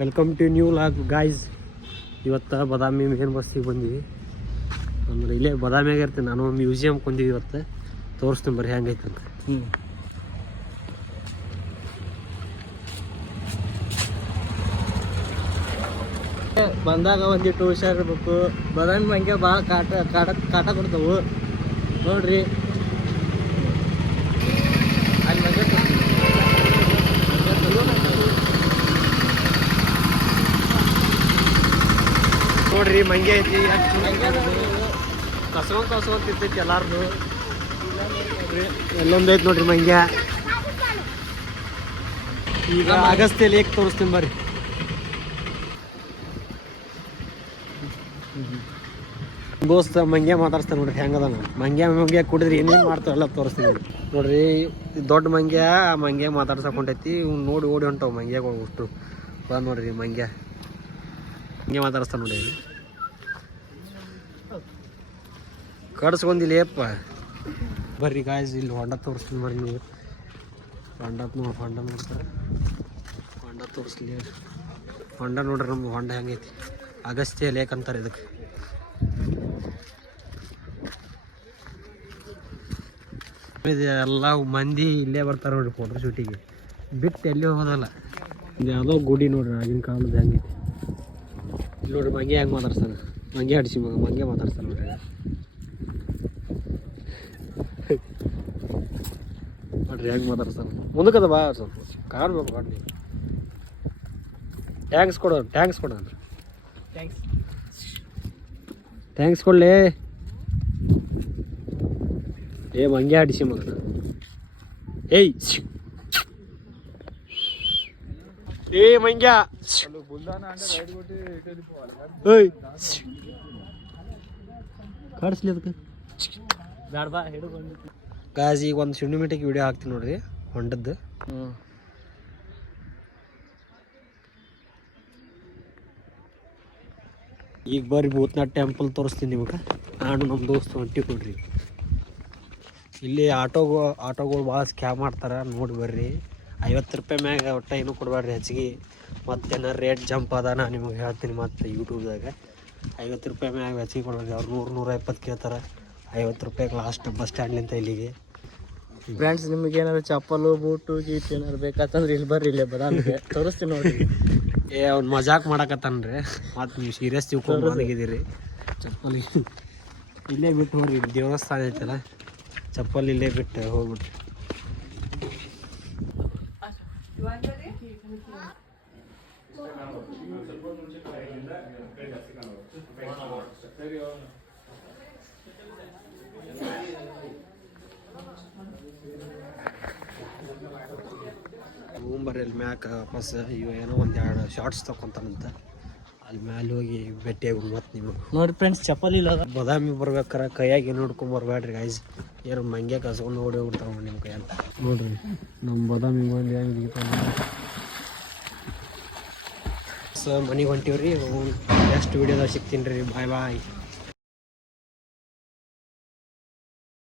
Welcome to new vlog guys. ಇವತ್ತು Badami main ಬಸ್ಸಿಗೆ ಬಂದೀವಿ. ಅಂದ್ರೆ ಇಲ್ಲೇ ಬಾದಾಮಿಯಾಗ ಇರ್ತೀನಿ ನಾನು. ಮ್ಯೂಸಿಯಮ್ಗೆ ಬಂದೀವಿ ಇವತ್ತು. ತೋರಿಸ್ತೀನಿ ಬರ್ರಿ ಹೆಂಗೈತಂತ. ಬಂದಾಗ ಒಂದಿಟ್ಟು ಹುಷಾರಿರ್ಬೇಕು. ಬಾದಾಮಿ ಮಂಗೆ ಭಾಳ ಕಾಟ ಕೊಡ್ತಾವು ನೋಡ್ರಿ. ಅಲ್ಲಿ ನೋಡ್ರಿ ಮಂಗೆ ಐತಿ. ಕಸ್ಕೊಂಡ್ ಇರ್ತೈತಿ ಎಲ್ಲಾರ್ದು. ಎಲ್ಲೊಂದು ಐತಿ ನೋಡ್ರಿ ಮಂಗ್ಯ. ಈಗ ಅಗಸ್ತ್ಯ ಲೇಕ್ ತೋರಿಸ್ತೀನಿ ಬರ್ರಿ. ದೋಸ್ತ ಮಂಗ್ಯ ಮಾತಾಡ್ಸ್ತಾನೆ ನೋಡ್ರಿ ಹೆಂಗದ. ಮಂಗ್ಯ ಕುಡಿದ್ರಿ ಏನೇನು ಮಾಡ್ತಾವೆಲ್ಲ ತೋರಿಸ್ತೀನಿ ನೋಡ್ರಿ. ದೊಡ್ಡ ಮಂಗ್ಯ ಮಾತಾಡ್ಸಕೊಂಡೈತಿ. ಇವ್ನು ನೋಡಿ ಓಡಿ ಹೊಂಟವು ಮಂಗ್ಯಗಳು ಅಷ್ಟು. ಬಾ ನೋಡ್ರಿ ಮಂಗ್ಯ ಮಾತಾಡಿಸ್ತಾನೆ ನೋಡಿ. ಕಡ್ಸ್ಕೊಂದಿಲ್ಲಪ್ಪ ಬರ್ರಿ ಗಾಯ್ಸ್. ಇಲ್ಲಿ ಹೊಂಡ ತೋರಿಸ್ತೀನಿ ಬರ್ರಿ ನೀವು. ಹೊಂಡ ನೋಡ್ತಾರೆ. ಹೊಂಡ ತೋರಿಸ್ಲಿ. ಹೊಂಡ ನೋಡ್ರಿ ನಮ್ದು ಹೊಂಡ ಹೆಂಗೈತಿ. ಅಗಸ್ತ್ಯ ಲೇಕ್ ಅಂತಾರೆ ಇದಕ್ಕೆ. ಎಲ್ಲ ಮಂದಿ ಇಲ್ಲೇ ಬರ್ತಾರೆ ನೋಡ್ರಿ ಫೋಟೋ ಶೂಟಿಗೆ. ಬಿಟ್ಟು ಎಲ್ಲಿ ಹೋಗೋದಲ್ಲ. ಇದು ಯಾವುದೋ ಗುಡಿ ನೋಡ್ರಿ ಆಗಿನ ಕಾಲದ ಹೆಂಗೈತಿ. ಇಲ್ಲಿ ನೋಡ್ರಿ ಮಂಗೆ ಹೆಂಗೆ ಮಾತಾಡ್ತಾನೆ. ಮಂಗೆ ಅಡಿಸಿ ಮಂಗೆ ಮಾತಾಡ್ತಾನೆ ನೋಡ್ರಿ. ನೋಡ್ರಿ ಹೆಂಗೆ ಮಾತಾಡ್ತಾನೆ. ಮುಂದಕ್ಕದ ಬಾ ಸ್ವಲ್ಪ ಕಾಡ್ಬೇಕು ಕಾಡ್ಲಿ. ಟ್ಯಾಂಕ್ಸ್ ಕೊಡು ಅಂದ್ರೆ ಥ್ಯಾಂಕ್ಸ್ ಕೊಡ್ಲಿ. ಏ ಮಂಗೆ ಆಡಿಸಿ ಮಗನ. ಏಯ್ ಮಂಗ್ಯ ಕಾಡಿಸ್ಲಿ ಅದಕ್ಕೆ ಬ್ಯಾಡ್ಬಾ ಹಿಡಿದು. ಗಾಜ್ ಈಗ ಒಂದು ಸಿನಿಮೆಟಿಕ್ ವಿಡಿಯೋ ಹಾಕ್ತೀನಿ ನೋಡ್ರಿ ಹೊಂಡದ್ದು. ಈಗ ಬರ್ರಿ ಭೂತನಾಥ್ ಟೆಂಪಲ್ ತೋರಿಸ್ತೀನಿ ನಿಮಗೆ. ನಾನು ನಮ್ಮ ದೋಸ್ತು ಹೊಂಟಿ ಕೊಡ್ರಿ. ಇಲ್ಲಿ ಆಟೋಗಳು ಭಾಳ ಸ್ಕ್ಯಾಮ್ ಮಾಡ್ತಾರೆ ನೋಡಿ ಬರ್ರಿ. 50 ರೂಪಾಯಿ ಮ್ಯಾಗ ಒಟ್ಟು ಏನೂ ಕೊಡಬೇಡ್ರಿ ಹೆಚ್ಚಿಗೆ. ಮತ್ತೇನಾರು ರೇಟ್ ಜಂಪ್ ಅದ ನಾನು ನಿಮಗೆ ಹೇಳ್ತೀನಿ ಮತ್ತೆ ಯೂಟ್ಯೂಬ್ದಾಗ. 50 ರೂಪಾಯಿ ಮ್ಯಾಗ ಹೆಚ್ಚಿಗೆ ಕೊಡ್ಬೇಡ್ರಿ. ಅವ್ರು 100-150 ಕೇಳ್ತಾರೆ. 50 ರೂಪಾಯಿಗೆ ಲಾಸ್ಟ್ ಬಸ್ ಸ್ಟ್ಯಾಂಡ್ಲಿಂದ ಇಲ್ಲಿಗೆ. ಫ್ರೆಂಡ್ಸ್ ನಿಮ್ಗೆ ಏನಾದ್ರು ಚಪ್ಪಲು ಬೂಟು ಗೀಟ್ ಏನಾದ್ರು ಬೇಕಂತಂದ್ರೆ ಇಲ್ಲಿ ಬರ್ರಿ. ಇಲ್ಲೇ ಬಾದಾಮಿಗೆ ತೋರಿಸ್ತೀನಿ ನೋಡ್ರಿ. ಅವ್ನು ಮಜಾಕ್ ಮಾಡಕತ್ತಾನ್ರಿ. ಮತ್ತು ನೀವು ಸೀರಿಯಸ್ ತಿಳ್ಕೊಂಡು ಮಲಗಿದ್ದೀರಿ. ಚಪ್ಪಲಿ ಇಲ್ಲೇ ಬಿಟ್ಟು ಹೋಗ್ರಿ. ದೇವಸ್ಥಾನ ಐತಲ್ಲ, ಚಪ್ಪಲ್ ಇಲ್ಲೇ ಬಿಟ್ಟು ಹೋಗ್ಬಿಟ್ರಿ. ಬರ್ರಿ ಅಲ್ಲಿ ಮ್ಯಾಕ ವಾಪಸ್ ಏನೋ ಒಂದೆರಡು ಶಾರ್ಟ್ಸ್ ತಗೊಂತಾನಂತ. ಅಲ್ಲಿ ಮ್ಯಾಲೆ ಹೋಗಿ ಭೇಟಿಯಾಗಿ ಮತ್ತೆ ನಿಮಗೆ ನೋಡಿ ಫ್ರೆಂಡ್ಸ್. ಚಪ್ಪಲ್ ಇಲ್ಲ ಬಾದಾಮಿ ಬರ್ಬೇಕಾರೆ ಕೈಯಾಗಿ ಏನು ನೋಡ್ಕೊಂಡ್ ಬರ್ಬೇಡ್ರಿ ಗಾಯ್ಸ್. ಏನು ಮಂಗ್ಯ ಕಸ್ಕೊಂಡು ನೋಡಿ ಹೋಗ್ಬಿಡ್ತಾವ ನಿಮ್ಮ ಕೈ ಅಂತ ನೋಡ್ರಿ. ನಮ್ಮ ಬಾದಾಮಿ ಮಂದಿ ಹೆಂಗೆ ಮನೆಗೆ ಹೊಂಟೀವ್ರಿ. ನೆಕ್ಸ್ಟ್ ವೀಡಿಯೋದಾಗ ಸಿಗ್ತೀನಿ ರೀ. ಬಾಯ್.